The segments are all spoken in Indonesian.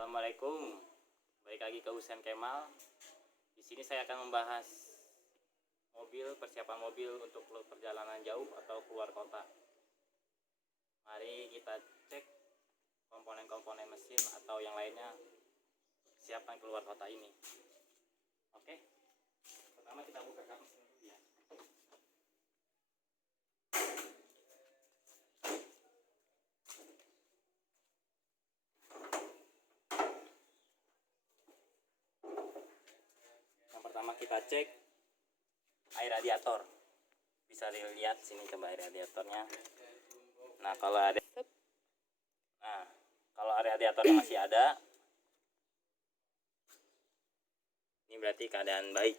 Assalamualaikum. Balik lagi ke Husein Kemal. Di sini saya akan membahas persiapan mobil untuk perjalanan jauh atau keluar kota. Mari kita cek komponen-komponen mesin atau yang lainnya siapkan keluar kota ini. Oke. Pertama kita buka kap mesin dulu ya. Yang pertama kita cek air radiator. Bisa dilihat sini, coba air radiatornya. Nah, kalau radiatornya masih ada, ini berarti keadaan baik.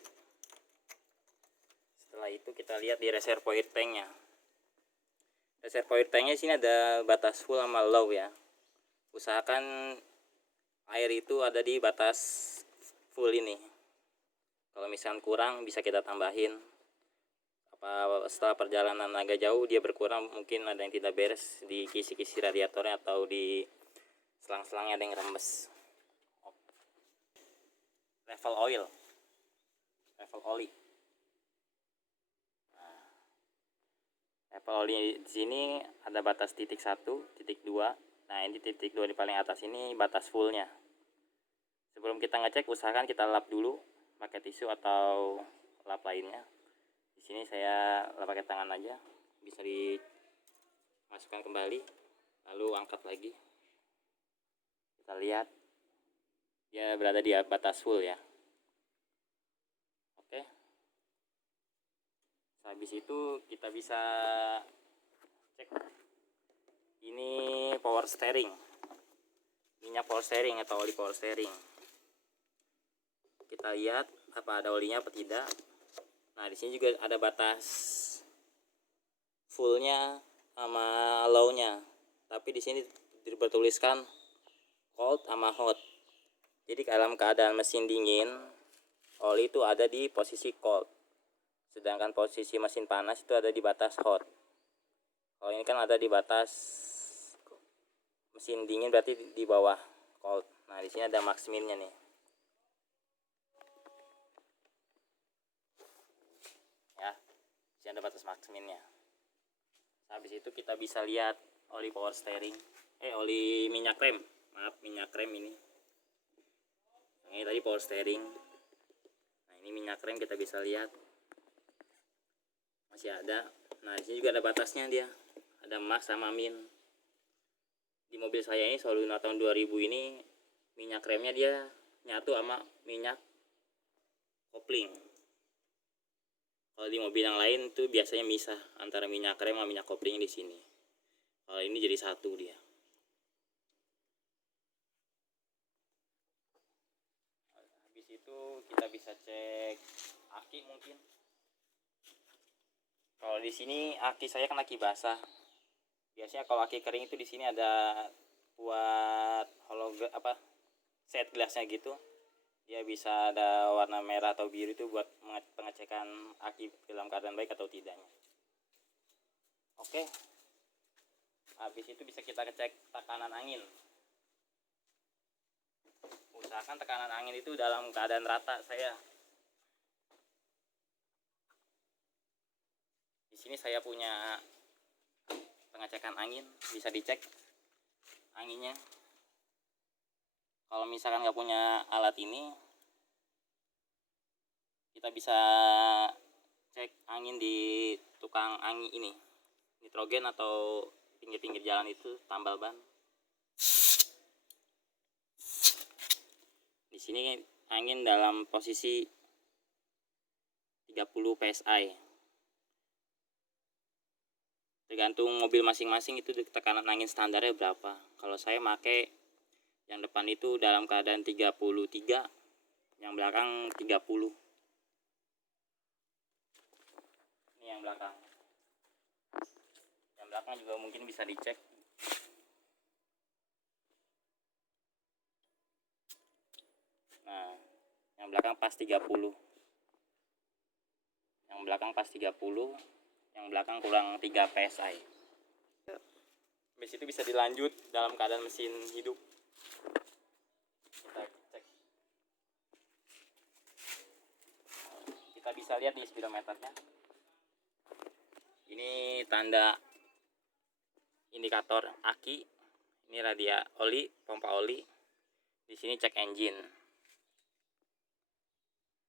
Setelah itu kita lihat di reservoir tanknya. Reservoir tanknya sini ada batas full sama low ya. Usahakan air itu ada di batas full ini. Kalau misalkan kurang bisa kita tambahin. Setelah perjalanan agak jauh dia berkurang, mungkin ada yang tidak beres di kisi-kisi radiatornya atau di selang-selangnya ada yang rembes. Level oli. Nah, level oli di sini ada batas titik 1, titik 2. Nah, ini titik 2 di paling atas ini batas fullnya. Sebelum kita ngecek, usahakan kita lap dulu pakai tisu atau lap lainnya. Di sini saya lap pakai tangan aja, bisa dimasukkan kembali, lalu angkat lagi. Kita lihat dia berada di batas full ya. Oke. Habis itu kita bisa cek ini power steering, minyak power steering atau oli power steering. Kita lihat apa ada olinya apa tidak. Nah, di sini juga ada batas fullnya sama low-nya. Tapi di sini bertuliskan cold sama hot. Jadi dalam keadaan mesin dingin, oli itu ada di posisi cold. Sedangkan posisi mesin panas itu ada di batas hot. Kalau ini kan ada di batas mesin dingin, berarti di bawah cold. Nah, di sini ada max minnya nih. Ya, di sini ada batas max minnya. Habis itu kita bisa lihat oli power steering, oli minyak rem. Minyak rem ini. Ini tadi power steering. Nah, ini minyak rem kita bisa lihat. Masih ada. Nah, di sini juga ada batasnya dia. Ada max sama min. Di mobil saya ini Soluna tahun 2000 ini minyak remnya dia nyatu sama minyak kopling. Kalau di mobil yang lain tuh biasanya misah antara minyak rem sama minyak kopling di sini. Kalau ini jadi satu dia. Habis itu kita bisa cek aki mungkin. Kalau di sini aki saya kan aki basah. Biasanya kalau aki kering itu di sini ada buat set gelasnya gitu. Dia bisa ada warna merah atau biru itu buat pengecekan aki dalam keadaan baik atau tidaknya. Oke. Habis itu bisa kita cek tekanan angin. Usahakan tekanan angin itu dalam keadaan rata saya. Di sini saya punya pengecekan angin, bisa dicek anginnya. Kalau misalkan nggak punya alat ini, kita bisa cek angin di tukang angin ini, nitrogen atau pinggir-pinggir jalan itu tambal ban. Di sini angin dalam posisi 30 psi. Tergantung mobil masing-masing itu tekanan angin standarnya berapa. Kalau saya pakai yang depan itu dalam keadaan 33, yang belakang 30. Ini yang belakang. Yang belakang juga mungkin bisa dicek. Nah, yang belakang pas 30. Yang belakang pas 30, yang belakang kurang 3 psi. Habis itu bisa dilanjut dalam keadaan mesin hidup. bisa lihat di speedometernya. Ini tanda indikator aki. Ini radia oli, pompa oli. Di sini cek engine.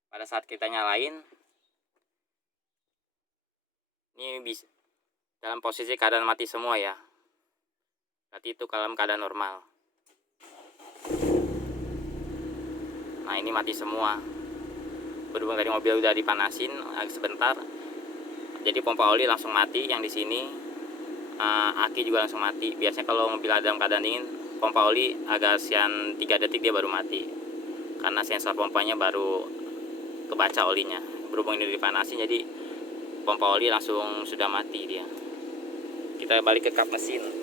Pada saat kita nyalain, ini bisa dalam posisi keadaan mati semua ya. Berarti itu dalam keadaan normal. Nah, ini mati semua. Berhubung dari mobil udah dipanasin sebentar, jadi pompa oli langsung mati. Yang di sini aki juga langsung mati. Biasanya kalau mobil dalam keadaan dingin, pompa oli agak sian 3 detik dia baru mati, karena sensor pompanya baru kebaca olinya. Berhubung ini dipanasin, jadi pompa oli langsung sudah mati dia. Kita balik ke kap mesin.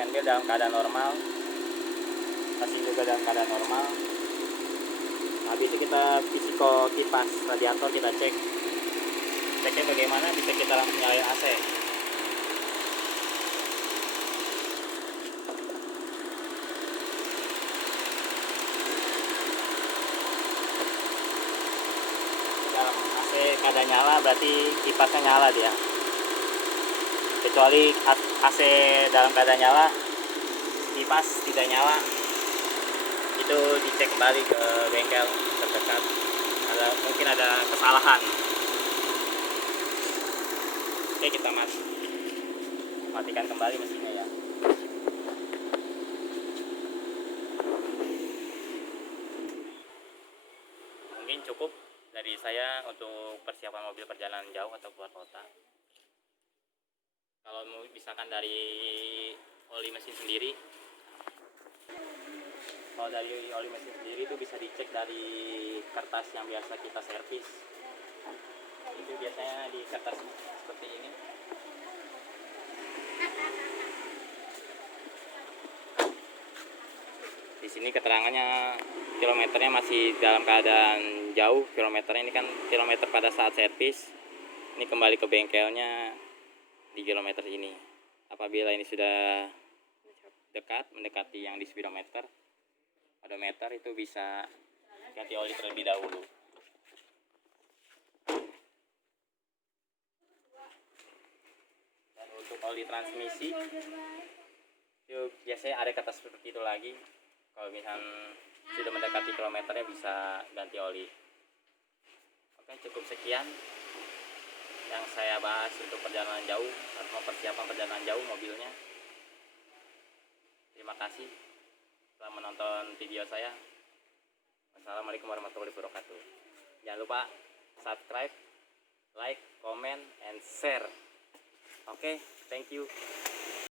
Penbil dalam keadaan normal, mesin juga dalam keadaan normal. Habis itu kita fisiko kipas radiator kita cek. Ceknya bagaimana? Bisa kita langsung nyalain AC. Dalam AC keadaan nyala berarti kipasnya nyala dia. Kecuali AC dalam keadaan nyala, kipas tidak nyala, itu dicek kembali ke bengkel terdekat. Mungkin ada kesalahan. Oke, kita matikan kembali mesinnya ya. Mungkin cukup dari saya untuk persiapan mobil perjalanan jauh atau keluar kota. Kalau misalkan dari oli mesin sendiri, itu bisa dicek dari kertas yang biasa kita servis. Itu biasanya di kertas seperti ini. Di sini keterangannya kilometernya masih dalam keadaan jauh. Kilometernya ini kan kilometer pada saat servis. Ini kembali ke bengkelnya di kilometer ini. Apabila ini sudah mendekati yang di speedometer, odometer, itu bisa ganti oli terlebih dahulu. Dan untuk oli transmisi itu biasanya ada kertas seperti itu lagi. Kalau misalnya sudah mendekati kilometernya bisa ganti oli. Oke, cukup sekian yang saya bahas untuk perjalanan jauh atau persiapan perjalanan jauh mobilnya. Terima kasih telah menonton video saya. Wassalamualaikum warahmatullahi wabarakatuh. Jangan lupa subscribe, like, comment, and share. Oke, thank you.